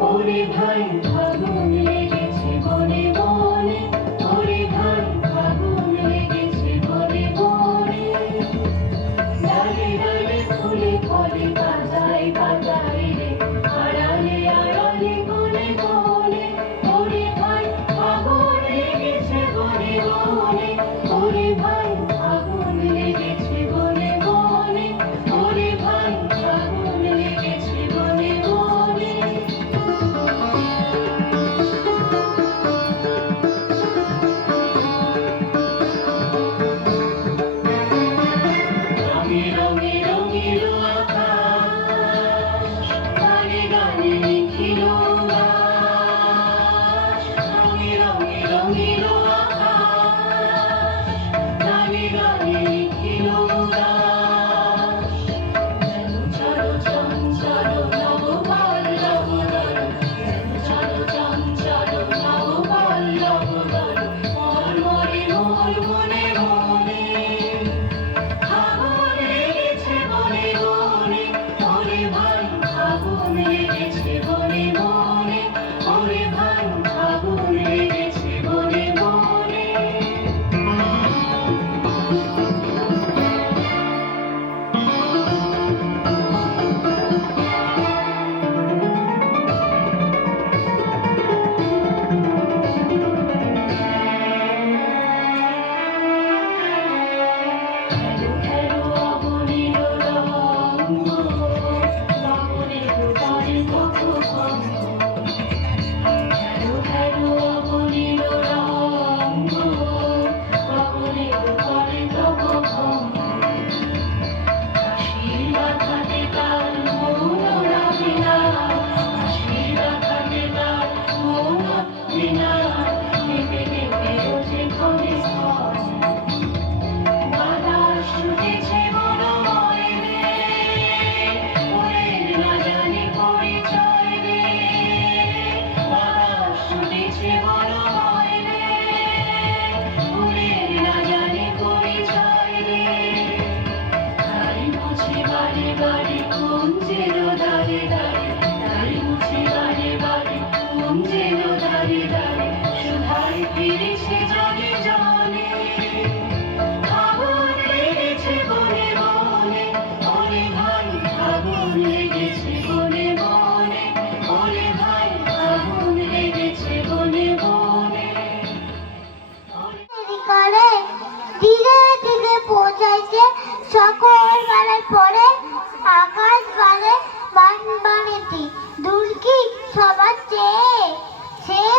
Only behind.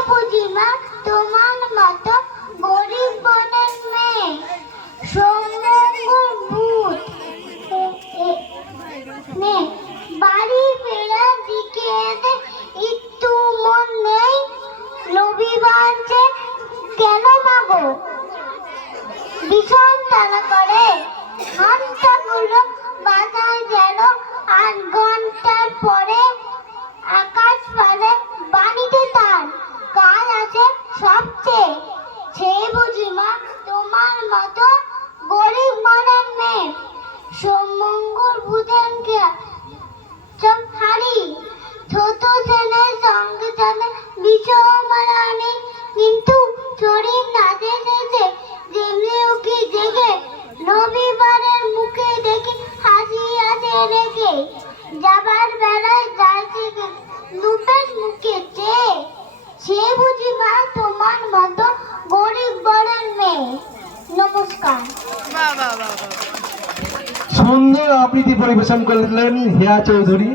বুঝিমা তোমার মতো গরিব বনের মেয়ে সোমঙ্গল ভূত নে বাড়ি ফেরার দিকে একটু মন নেই রবিবার যে কেন মাগো ভীষণ তারা করে, হাতটা গুলো মতো গরিব মনের মেয়ে সোমঙ্গল বুধেনকে চপ হারি ছোট ছেলের সঙ্গে জানা বিষয় মারানি কিন্তু শরীর নাচে নেচে যেমনি উকি দেখে, রবিবারের মুখে দেখে হাসি আছে রেখে যাবার বেলায় যাচ্ছে নুপের মুখে চেয়ে, সে বুঝি মা তোমার মতো গরিব বরের মেয়ে। সুন্দর আবৃত্তি পরিবেশন করলেন হিয়া চৌধুরী।